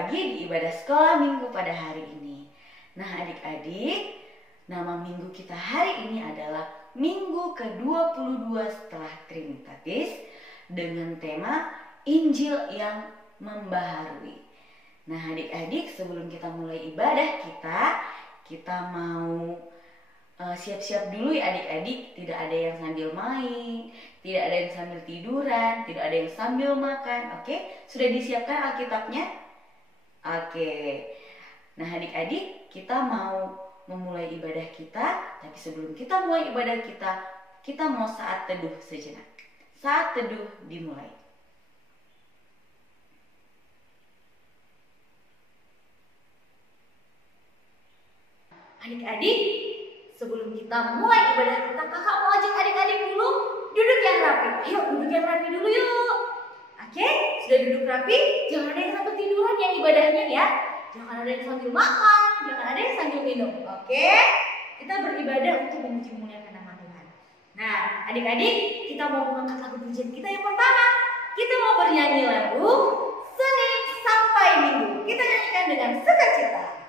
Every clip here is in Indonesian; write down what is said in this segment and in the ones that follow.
lagi di ibadah sekolah minggu pada hari ini. Nah adik-adik, nama minggu kita hari ini adalah Minggu ke-22 setelah Trinitatis dengan tema Injil yang membaharui. Nah adik-adik, sebelum kita mulai ibadah kita mau siap-siap dulu ya adik-adik. Tidak ada yang sambil main, tidak ada yang sambil tiduran, tidak ada yang sambil makan. Oke? Sudah disiapkan Alkitabnya? Oke. Nah adik-adik, kita mau memulai ibadah kita. Tapi sebelum kita mulai ibadah kita mau saat teduh sejenak. Saat teduh dimulai. Adik-adik, sebelum kita mulai ibadah kita, kakak mau ajak adik-adik dulu duduk yang rapi. Ayo duduk yang rapi dulu yuk. Oke, sudah duduk rapi, jangan ada yang sambil tiduran ya ibadahnya ya. Jangan ada yang sambil makan, jangan ada yang sambil minum. Oke, kita beribadah untuk memuji muliakan nama Tuhan. Nah, adik-adik, kita mau mengangkat lagu pujian kita yang pertama. Kita mau bernyanyi lagu Senin sampai Minggu. Kita nyanyikan dengan sukacita.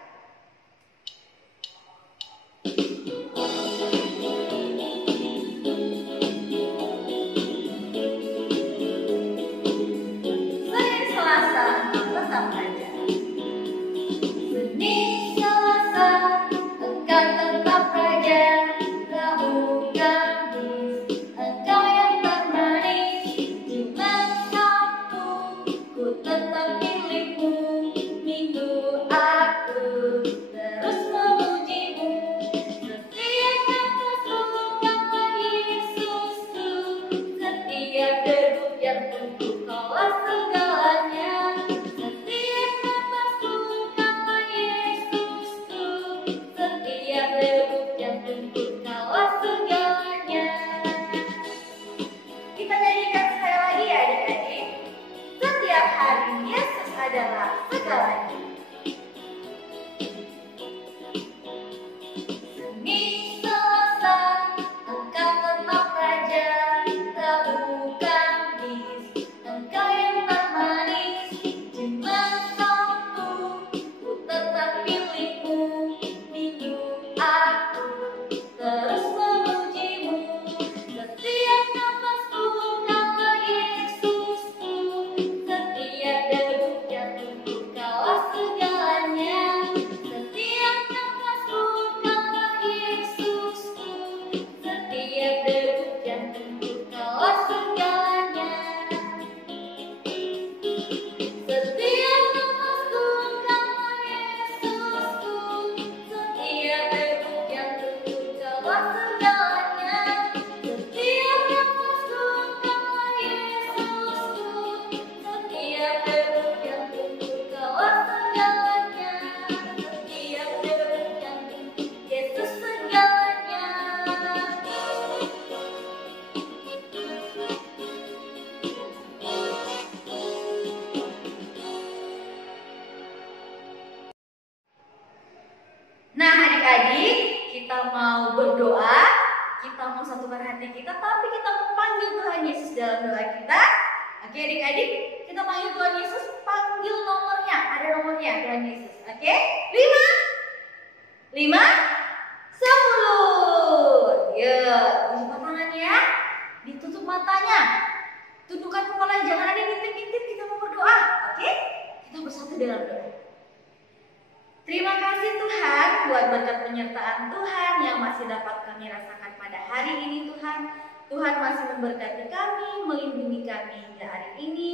Nah adik-adik, kita mau berdoa, kita mau satukan hati kita, tapi kita mau panggil Tuhan Yesus dalam doa kita. Oke adik-adik, kita panggil Tuhan Yesus, panggil nomornya, ada nomornya Tuhan Yesus. Oke, 5, 10. Ya, buka tangannya, ditutup matanya, tundukkan kepala, jangan ada yang ngintip-ngintip, kita mau berdoa. Oke, kita bersatu dalam doa. Terima kasih Tuhan buat berkat penyertaan Tuhan yang masih dapat kami rasakan pada hari ini Tuhan. Tuhan masih memberkati kami, melindungi kami hingga hari ini.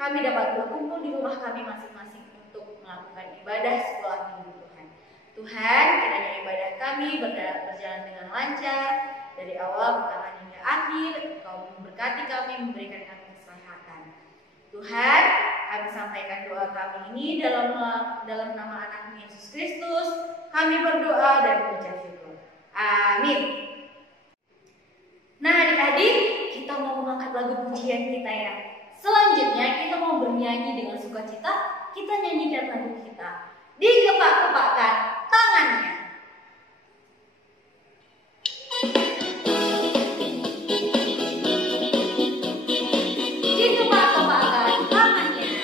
Kami dapat berkumpul di rumah kami masing-masing untuk melakukan ibadah sekolah minggu Tuhan. Tuhan, kiranya ibadah kami berjalan dengan lancar dari awal pertengahan hingga akhir. Engkau memberkati kami, memberikan kami kesehatan. Tuhan, kami sampaikan doa kami ini dalam nama anak Yesus Kristus. Kami berdoa dan mengucap syukur. Amin. Nah adik-adik, kita mau mengangkat lagu pujian kita ya. Selanjutnya kita mau bernyanyi dengan sukacita. Kita nyanyikan lagu kita. Dikepak-kepakkan tangannya. Dikepak-kepakkan tangannya.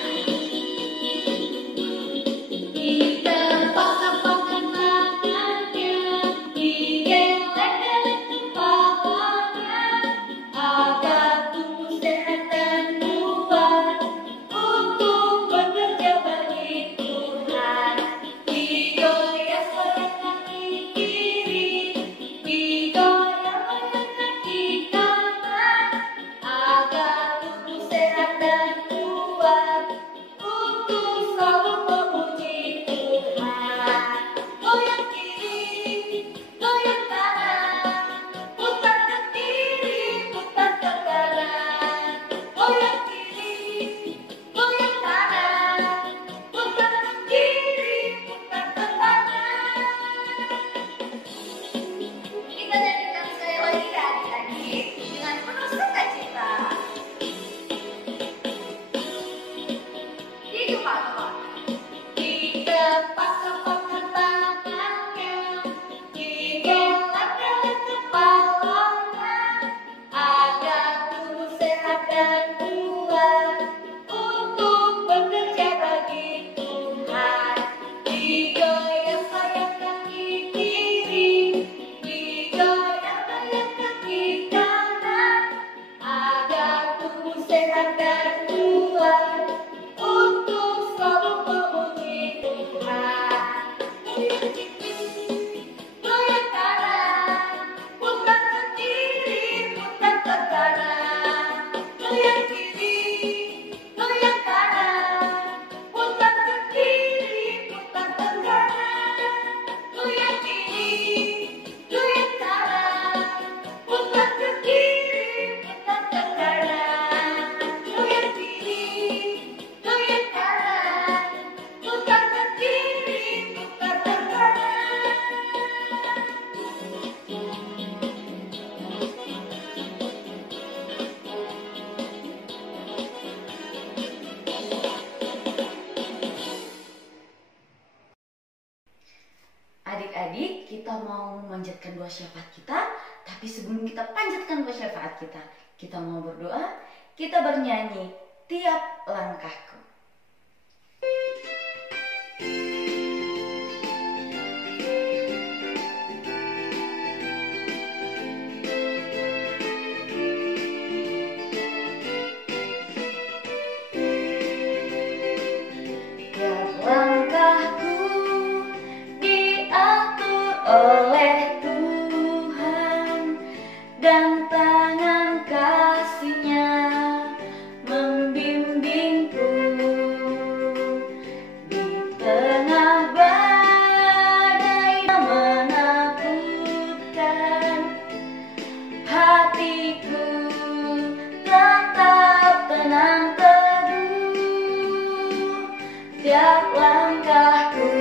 memanjatkan doa syafaat kita. Tapi sebelum kita panjatkan doa syafaat kita mau berdoa, kita bernyanyi tiap langkahku. Oleh Tuhan dan tangan kasih-Nya membimbingku di tengah badai menakutkan. Hatiku tetap tenang teduh tiap langkahku.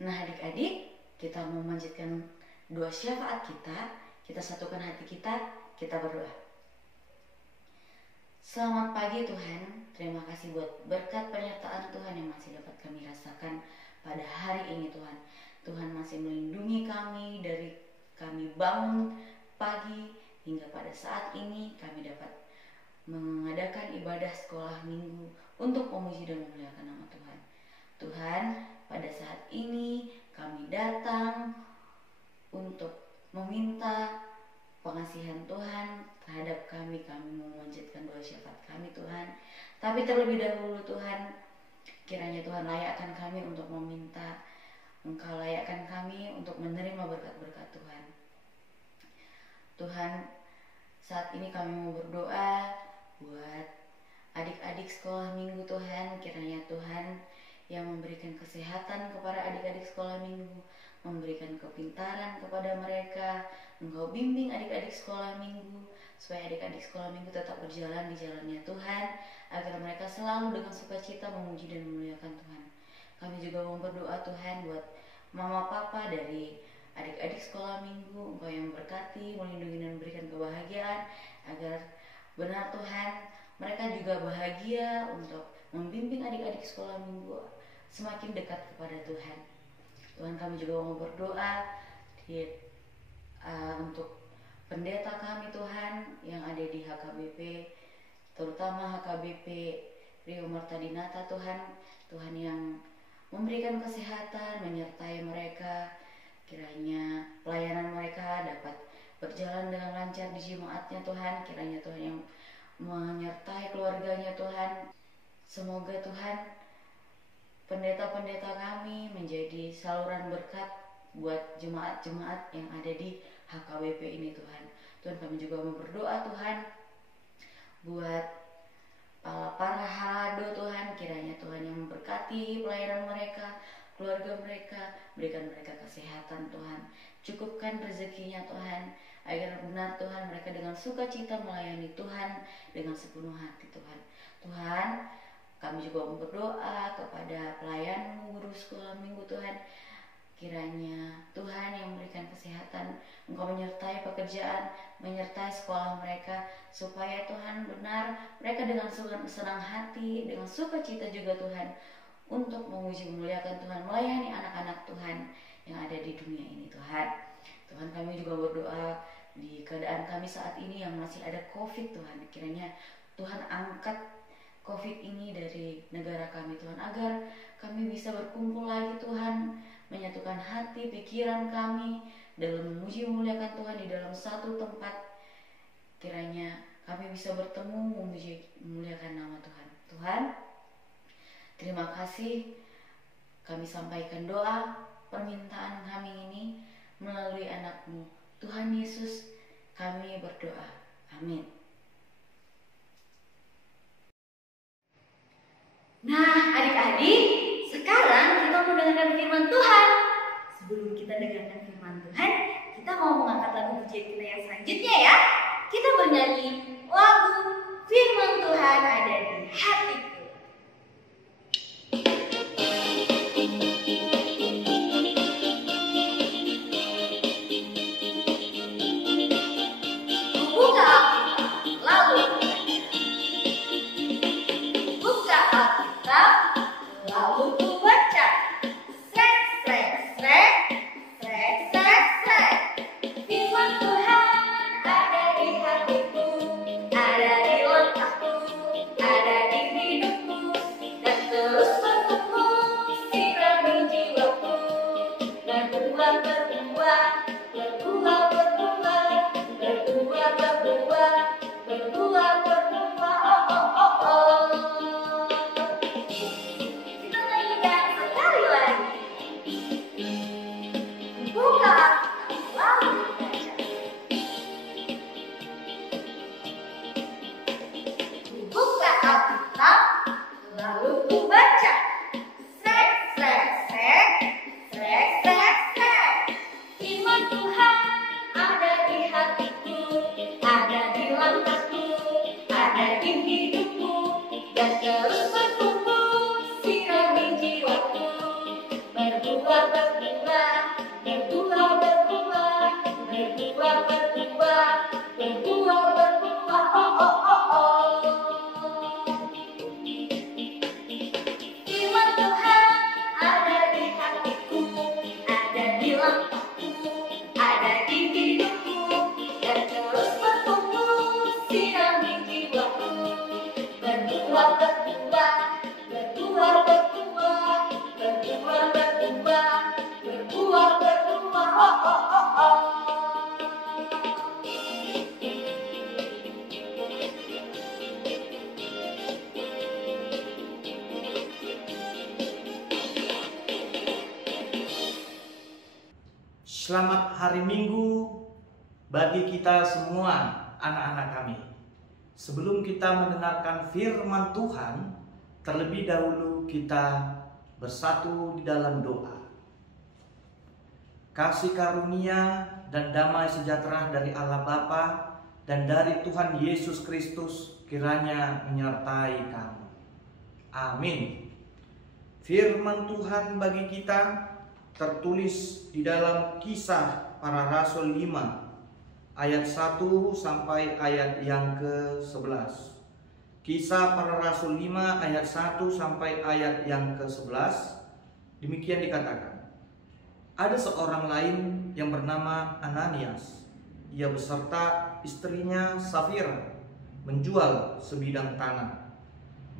Nah adik-adik, kita mau memanjatkan doa syafaat kita satukan hati kita berdoa. Selamat pagi Tuhan, terima kasih buat berkat penyertaan Tuhan yang masih dapat kami rasakan pada hari ini Tuhan. Tuhan masih melindungi kami dari kami bangun pagi hingga pada saat ini kami dapat mengadakan ibadah sekolah minggu untuk memuji dan memuliakan nama Tuhan. Tuhan, pada saat ini kami datang untuk meminta pengasihan Tuhan terhadap kami memanjatkan doa syafaat kami Tuhan. Tapi terlebih dahulu Tuhan, kiranya Tuhan layakkan kami untuk meminta, Engkau layakkan kami untuk menerima berkat-berkat Tuhan. Tuhan, saat ini kami mau berdoa buat adik-adik sekolah minggu Tuhan. Kiranya Tuhan yang memberikan kesehatan kepada adik-adik sekolah minggu, memberikan kepintaran kepada mereka. Engkau bimbing adik-adik sekolah minggu, supaya adik-adik sekolah minggu tetap berjalan di jalannya Tuhan, agar mereka selalu dengan sukacita memuji dan memuliakan Tuhan. Kami juga mau berdoa Tuhan buat mama papa dari adik-adik sekolah minggu. Engkau yang berkati, melindungi dan memberikan kebahagiaan, agar benar Tuhan mereka juga bahagia untuk membimbing adik-adik sekolah minggu semakin dekat kepada Tuhan. Tuhan, kami juga mau berdoa untuk pendeta kami Tuhan yang ada di HKBP, terutama HKBP Rio Martadinata Tuhan. Tuhan yang memberikan kesehatan, menyertai mereka. Kiranya pelayanan mereka dapat berjalan dengan lancar di jemaatnya Tuhan. Kiranya Tuhan yang menyertai keluarganya Tuhan. Semoga Tuhan pendeta-pendeta kami menjadi saluran berkat buat jemaat-jemaat yang ada di HKBP ini Tuhan. Tuhan, kami juga mau berdoa Tuhan buat para halado Tuhan. Kiranya Tuhan yang memberkati pelayanan mereka, keluarga mereka, berikan mereka kesehatan Tuhan. Cukupkan rezekinya Tuhan, agar benar Tuhan mereka dengan sukacita melayani Tuhan dengan sepenuh hati Tuhan. Tuhan, kami juga mau berdoa kepada pelayan guru sekolah minggu Tuhan. Kiranya Tuhan yang memberikan kesehatan, Engkau menyertai pekerjaan, menyertai sekolah mereka, supaya Tuhan benar mereka dengan senang hati, dengan sukacita juga Tuhan, untuk memuji memuliakan Tuhan, melayani anak-anak Tuhan yang ada di dunia ini Tuhan. Tuhan, kami juga berdoa di keadaan kami saat ini yang masih ada COVID Tuhan. Kiranya Tuhan angkat COVID ini dari negara kami Tuhan, agar kami bisa berkumpul lagi Tuhan, menyatukan hati, pikiran kami dalam memuji memuliakan Tuhan di dalam satu tempat. Kiranya kami bisa bertemu memuji memuliakan nama Tuhan. Tuhan, terima kasih. Kami sampaikan doa permintaan kami ini melalui anak-Mu Tuhan Yesus. Kami berdoa. Amin. Nah, adik-adik, sekarang kita mau dengarkan firman Tuhan. Sebelum kita dengarkan firman Tuhan, kita mau mengangkat lagu pujian kita yang selanjutnya ya. Kita bernyanyi lagu Firman Tuhan Ada di Hatiku. Selamat hari Minggu bagi kita semua anak-anak kami. Sebelum kita mendengarkan firman Tuhan, terlebih dahulu kita bersatu di dalam doa. Kasih karunia dan damai sejahtera dari Allah Bapa dan dari Tuhan Yesus Kristus kiranya menyertai kamu. Amin. Firman Tuhan bagi kita tertulis di dalam Kisah Para Rasul 5 ayat 1 sampai ayat yang ke-11. Kisah Para Rasul 5 ayat 1 sampai ayat yang ke-11. Demikian dikatakan. Ada seorang lain yang bernama Ananias. Ia beserta istrinya Safira menjual sebidang tanah.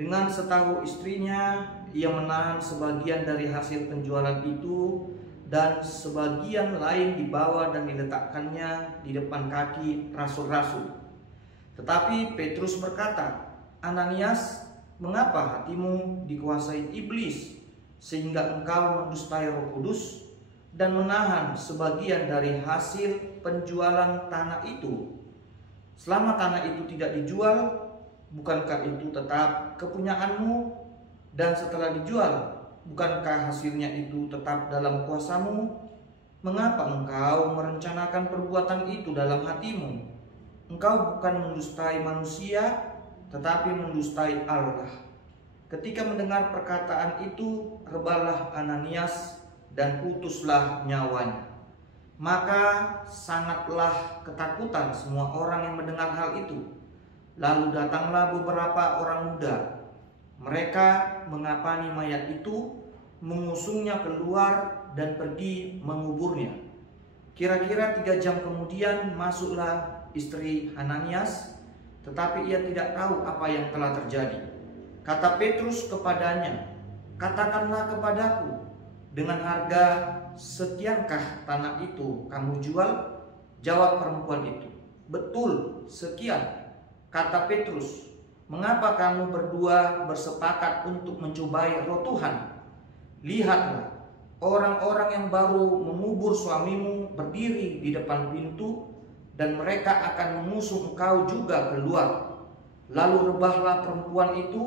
Dengan setahu istrinya, ia menahan sebagian dari hasil penjualan itu dan sebagian lain dibawa dan diletakkannya di depan kaki rasul-rasul. Tetapi Petrus berkata, "Ananias, mengapa hatimu dikuasai iblis sehingga engkau mendustai Roh Kudus dan menahan sebagian dari hasil penjualan tanah itu? Selama tanah itu tidak dijual, bukankah itu tetap kepunyaanmu? Dan setelah dijual, bukankah hasilnya itu tetap dalam kuasamu? Mengapa engkau merencanakan perbuatan itu dalam hatimu? Engkau bukan mendustai manusia, tetapi mendustai Allah." Ketika mendengar perkataan itu, rebahlah Ananias dan putuslah nyawanya. Maka sangatlah ketakutan semua orang yang mendengar hal itu. Lalu datanglah beberapa orang muda. Mereka mengapani mayat itu, mengusungnya keluar dan pergi menguburnya. Kira-kira 3 jam kemudian masuklah istri Ananias, tetapi ia tidak tahu apa yang telah terjadi. Kata Petrus kepadanya, "Katakanlah kepadaku, dengan harga sekiankah tanah itu kamu jual?" Jawab perempuan itu, "Betul, sekian." Kata Petrus, "Mengapa kamu berdua bersepakat untuk mencobai Roh Tuhan? Lihatlah, orang-orang yang baru mengubur suamimu berdiri di depan pintu, dan mereka akan mengusung engkau juga keluar." Lalu rebahlah perempuan itu,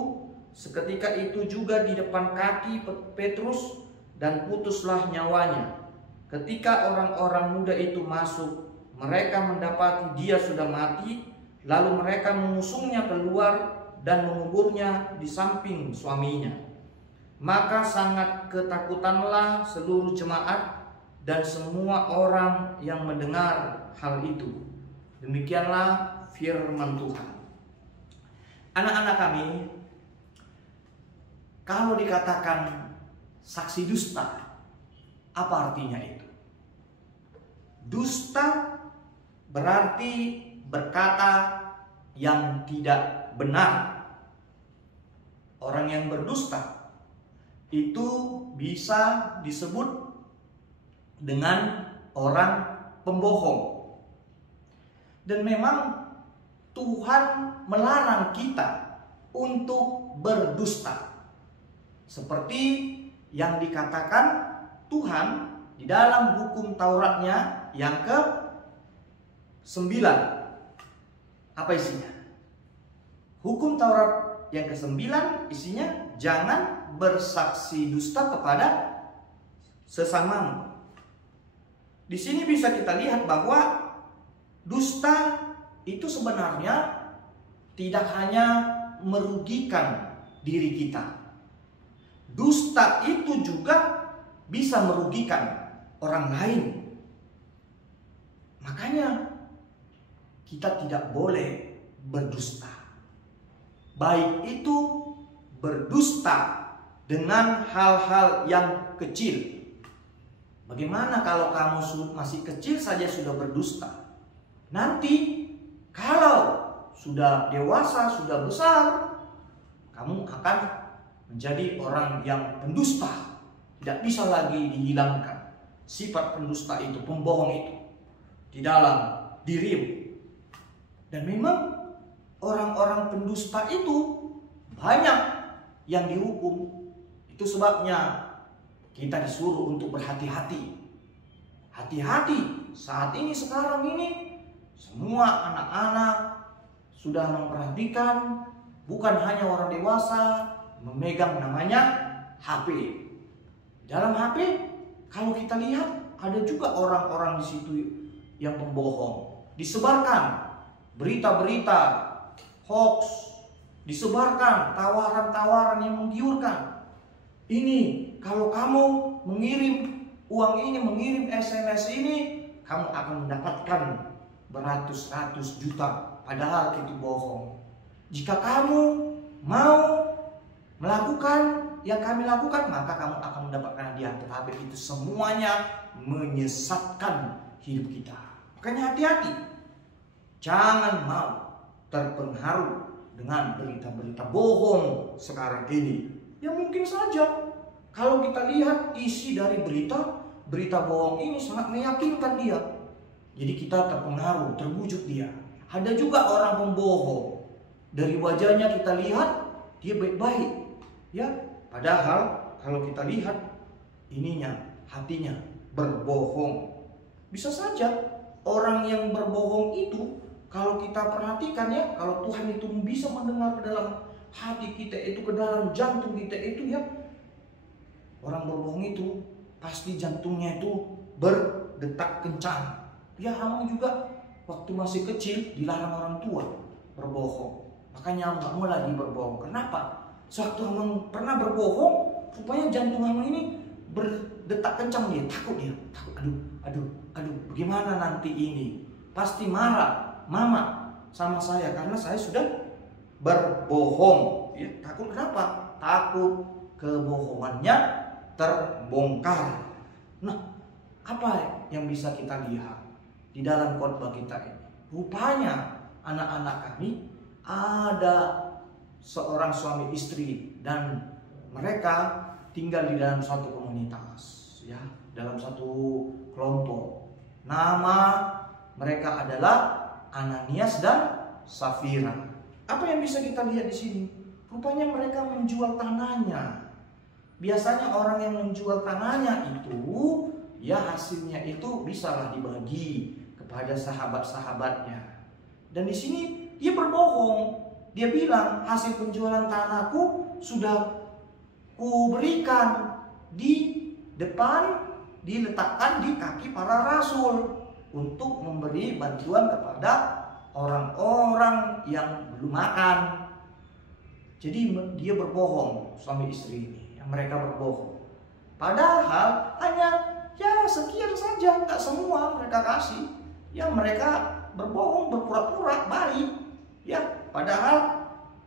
seketika itu juga di depan kaki Petrus dan putuslah nyawanya. Ketika orang-orang muda itu masuk, mereka mendapati dia sudah mati, lalu mereka mengusungnya keluar dan menguburnya di samping suaminya. Maka sangat ketakutanlah seluruh jemaat dan semua orang yang mendengar hal itu. Demikianlah firman Tuhan. Anak-anak kami, kalau dikatakan saksi dusta, apa artinya itu? Dusta berarti berkata yang tidak benar. Orang yang berdusta itu bisa disebut dengan orang pembohong. Dan memang Tuhan melarang kita untuk berdusta. Seperti yang dikatakan Tuhan di dalam hukum Tauratnya yang ke-9. Apa isinya? Hukum Taurat yang ke-9 isinya jangan bersaksi dusta kepada sesamamu. Di sini bisa kita lihat bahwa dusta itu sebenarnya tidak hanya merugikan diri kita. Dusta itu juga bisa merugikan orang lain. Makanya kita tidak boleh berdusta. Baik itu berdusta dengan hal-hal yang kecil. Bagaimana kalau kamu masih kecil saja sudah berdusta? Nanti kalau sudah dewasa, sudah besar, kamu akan menjadi orang yang pendusta. Tidak bisa lagi dihilangkan sifat pendusta itu, pembohong itu di dalam dirimu. Dan memang orang-orang pendusta itu banyak yang dihukum. Itu sebabnya kita disuruh untuk berhati-hati. Hati-hati saat ini, sekarang ini, semua anak-anak sudah memperhatikan, bukan hanya orang dewasa memegang namanya HP. Dalam HP, kalau kita lihat ada juga orang-orang di situ yang pembohong. Disebarkan berita-berita hoax, disebarkan tawaran-tawaran yang menggiurkan. Ini kalau kamu mengirim uang ini, mengirim SMS ini, kamu akan mendapatkan beratus-ratus juta, padahal itu bohong. Jika kamu mau melakukan yang kami lakukan, maka kamu akan mendapatkan hadiah. Tetapi itu semuanya menyesatkan hidup kita. Makanya hati-hati, jangan mau terpengaruh dengan berita-berita bohong sekarang ini. Ya mungkin saja kalau kita lihat isi dari berita bohong ini sangat meyakinkan dia. Jadi kita terpengaruh, terbujuk dia. Ada juga orang pembohong. Dari wajahnya kita lihat dia baik-baik, ya. Padahal kalau kita lihat ininya, hatinya berbohong. Bisa saja orang yang berbohong itu, kalau kita perhatikan ya, kalau Tuhan itu bisa mendengar ke dalam hati kita itu, ke dalam jantung kita itu ya, orang berbohong itu pasti jantungnya itu berdetak kencang. Ya, kamu juga waktu masih kecil dilarang orang tua berbohong. Makanya nggak mau lagi berbohong. Kenapa? Sewaktu kamu pernah berbohong, rupanya jantung kamu ini berdetak kencang, dia takut. Aduh, bagaimana nanti ini? Pasti marah mama sama saya karena saya sudah berbohong. Ya, takut kenapa? Takut kebohongannya terbongkar. Nah, apa yang bisa kita lihat di dalam khotbah kita ini? Rupanya anak-anak kami ada seorang suami istri dan mereka tinggal di dalam suatu komunitas, ya, dalam satu kelompok. Nama mereka adalah Ananias dan Safira. Apa yang bisa kita lihat di sini? Rupanya mereka menjual tanahnya. Biasanya orang yang menjual tanahnya itu, ya hasilnya itu bisalah dibagi kepada sahabat-sahabatnya. Dan di sini dia berbohong. Dia bilang hasil penjualan tanahku sudah kuberikan di depan, diletakkan di kaki para rasul untuk memberi bantuan kepada orang-orang yang belum makan. Jadi dia berbohong, suami istri ini, yang mereka berbohong. Padahal hanya ya sekian saja, nggak semua mereka kasih. Ya mereka berbohong, berpura-pura baik. Ya padahal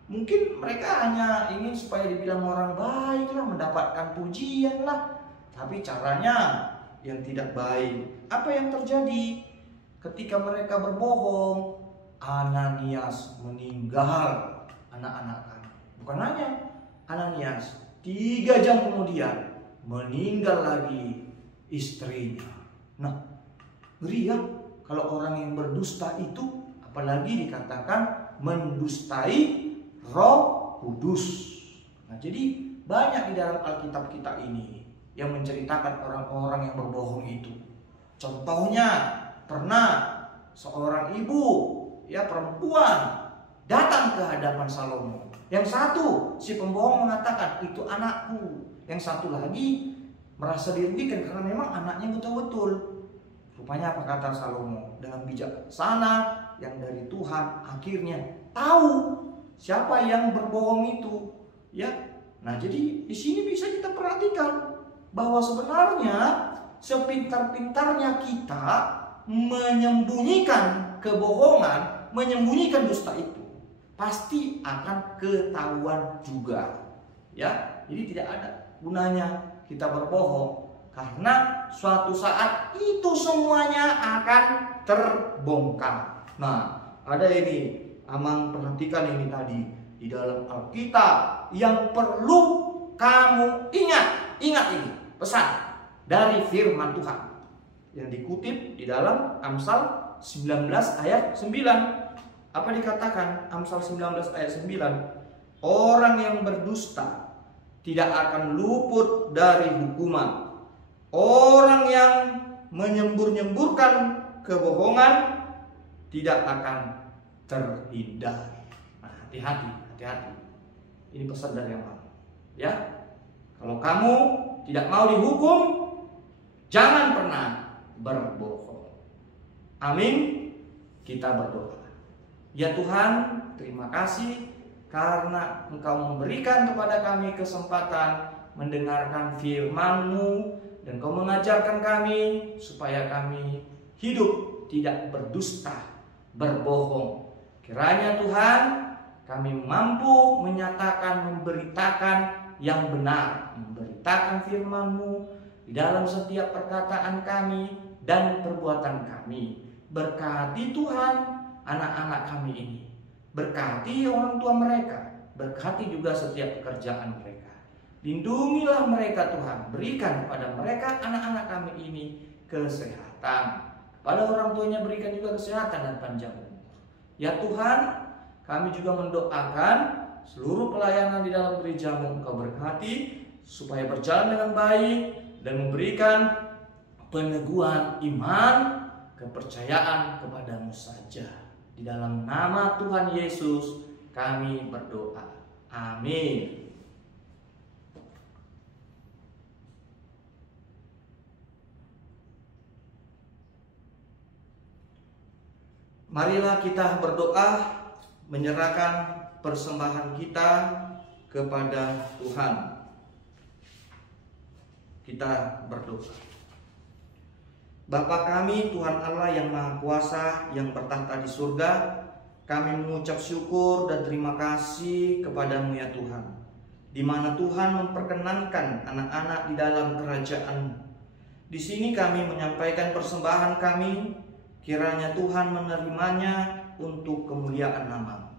mungkin mereka hanya ingin supaya dibilang orang baik lah, mendapatkan pujian lah. Tapi caranya yang tidak baik. Apa yang terjadi ketika mereka berbohong? Ananias meninggal, anak-anak kami. Bukan hanya Ananias, 3 jam kemudian meninggal lagi istrinya. Nah, ngeri ya kalau orang yang berdusta itu, apalagi dikatakan mendustai Roh Kudus. Nah, jadi banyak di dalam Alkitab kita ini yang menceritakan orang-orang yang berbohong itu. Contohnya, pernah seorang ibu, ya perempuan, datang ke hadapan Salomo. Yang satu, si pembohong mengatakan, itu anakku. Yang satu lagi merasa dirugikan karena memang anaknya betul-betul. Rupanya apa kata Salomo? Dengan bijaksana yang dari Tuhan, akhirnya tahu siapa yang berbohong itu. Ya, nah jadi di sini bisa kita perhatikan bahwa sebenarnya sepintar-pintarnya kita menyembunyikan kebohongan, menyembunyikan dusta itu, pasti akan ketahuan juga. Ya, jadi tidak ada gunanya kita berbohong karena suatu saat itu semuanya akan terbongkar. Nah, ada ini, Amang perhatikan ini tadi di dalam Alkitab yang perlu kamu ingat. Ingat ini pesan dari firman Tuhan yang dikutip di dalam Amsal 19 ayat 9. Apa dikatakan Amsal 19 ayat 9? Orang yang berdusta tidak akan luput dari hukuman. Orang yang menyembur-nyemburkan kebohongan tidak akan terhindar. Nah, hati-hati. Ini pesan dari Allah. Ya, kalau kamu tidak mau dihukum, jangan pernah berbohong. Amin. Kita berdoa. Ya Tuhan, terima kasih karena Engkau memberikan kepada kami kesempatan mendengarkan firman-Mu dan Engkau mengajarkan kami supaya kami hidup tidak berdusta, berbohong. Kiranya Tuhan, kami mampu menyatakan, memberitakan yang benar, memberitakan firman-Mu di dalam setiap perkataan kami dan perbuatan kami. Berkati Tuhan anak-anak kami ini, berkati orang tua mereka, berkati juga setiap pekerjaan mereka. Lindungilah mereka Tuhan, berikan kepada mereka anak-anak kami ini kesehatan. Pada orang tuanya berikan juga kesehatan dan panjang umur. Ya Tuhan, kami juga mendoakan seluruh pelayanan di dalam gereja-Mu Engkau berkati supaya berjalan dengan baik dan memberikan peneguhan iman, kepercayaan kepadamu saja. Di dalam nama Tuhan Yesus kami berdoa. Amin. Marilah kita berdoa, menyerahkan persembahan kita kepada Tuhan. Kita berdoa. Bapa kami, Tuhan Allah yang Maha Kuasa, yang bertahta di surga, kami mengucap syukur dan terima kasih kepadamu ya Tuhan, di mana Tuhan memperkenankan anak-anak di dalam kerajaan-Mu. Di sini kami menyampaikan persembahan kami, kiranya Tuhan menerimanya untuk kemuliaan nama-Mu.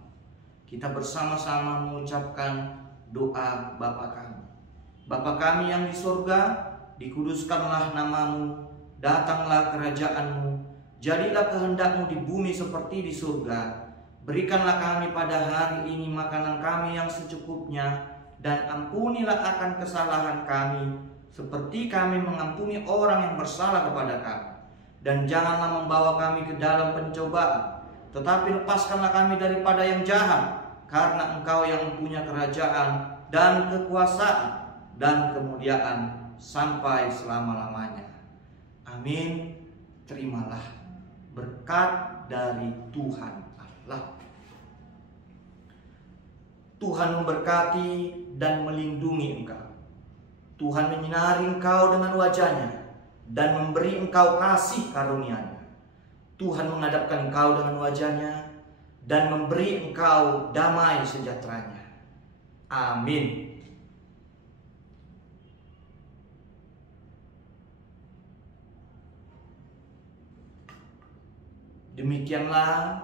Kita bersama-sama mengucapkan doa Bapa kami. Bapa kami yang di surga, dikuduskanlah nama-Mu, datanglah kerajaan-Mu, jadilah kehendak-Mu di bumi seperti di surga. Berikanlah kami pada hari ini makanan kami yang secukupnya, dan ampunilah akan kesalahan kami, seperti kami mengampuni orang yang bersalah kepada kami. Dan janganlah membawa kami ke dalam pencobaan, tetapi lepaskanlah kami daripada yang jahat, karena Engkau yang mempunyai kerajaan, dan kekuasaan dan kemuliaan sampai selama-lamanya. Amin. Terimalah berkat dari Tuhan Allah. Tuhan memberkati dan melindungi engkau. Tuhan menyinari engkau dengan wajah-Nya dan memberi engkau kasih karunia-Nya. Tuhan menghadapkan engkau dengan wajah-Nya dan memberi engkau damai sejahtera-Nya. Amin. Demikianlah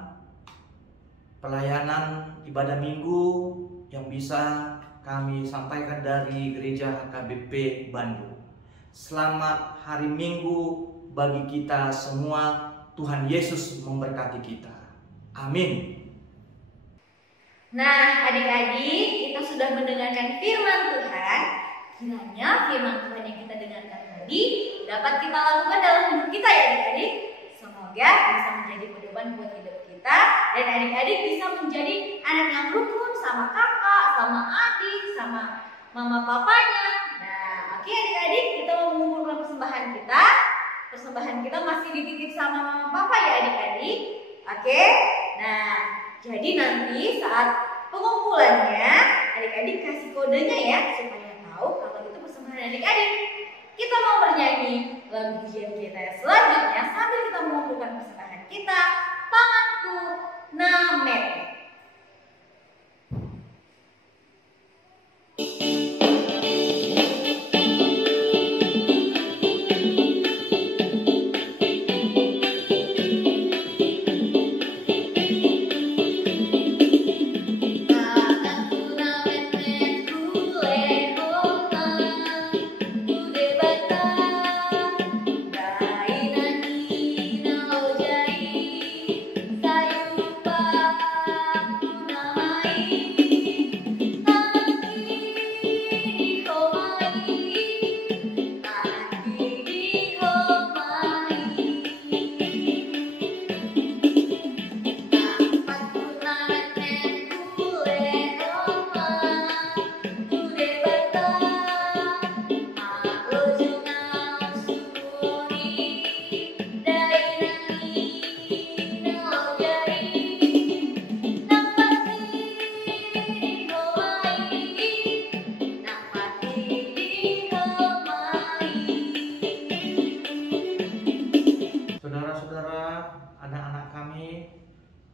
pelayanan ibadah minggu yang bisa kami sampaikan dari Gereja HKBP Bandung. Selamat hari Minggu bagi kita semua. Tuhan Yesus memberkati kita. Amin. Nah, adik-adik, kita sudah mendengarkan firman Tuhan. Kiranya firman Tuhan yang kita dengarkan tadi dapat kita lakukan dalam hidup kita ya adik-adik. Semoga bisa menjadi pedoman buat hidup kita dan adik-adik bisa menjadi anak yang rukun sama kakak, sama adik, sama mama papanya. Nah, oke adik-adik, kita mau mengumpulkan persembahan kita. Persembahan kita masih dititip sama mama papa ya adik-adik. Oke. Nah, jadi nanti saat pengumpulannya adik-adik kasih kodenya ya supaya tahu kalau itu persembahan adik-adik. Kita mau bernyanyi lagu pujian kita selanjutnya sambil kita mengumpulkan persembahan kita. Tanganku namet.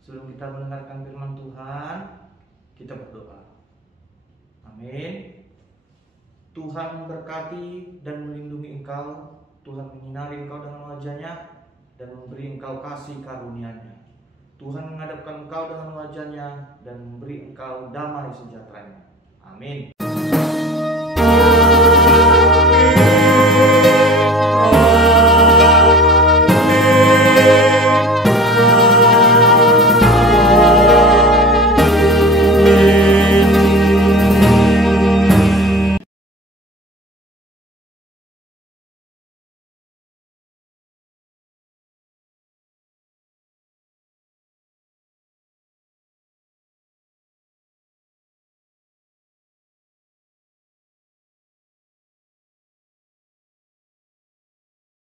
Sebelum kita mendengarkan firman Tuhan, kita berdoa. Amin. Tuhan memberkati dan melindungi engkau. Tuhan menyinari engkau dengan wajah-Nya dan memberi engkau kasih karunia-Nya. Tuhan menghadapkan engkau dengan wajah-Nya dan memberi engkau damai sejahtera-Nya. Amin.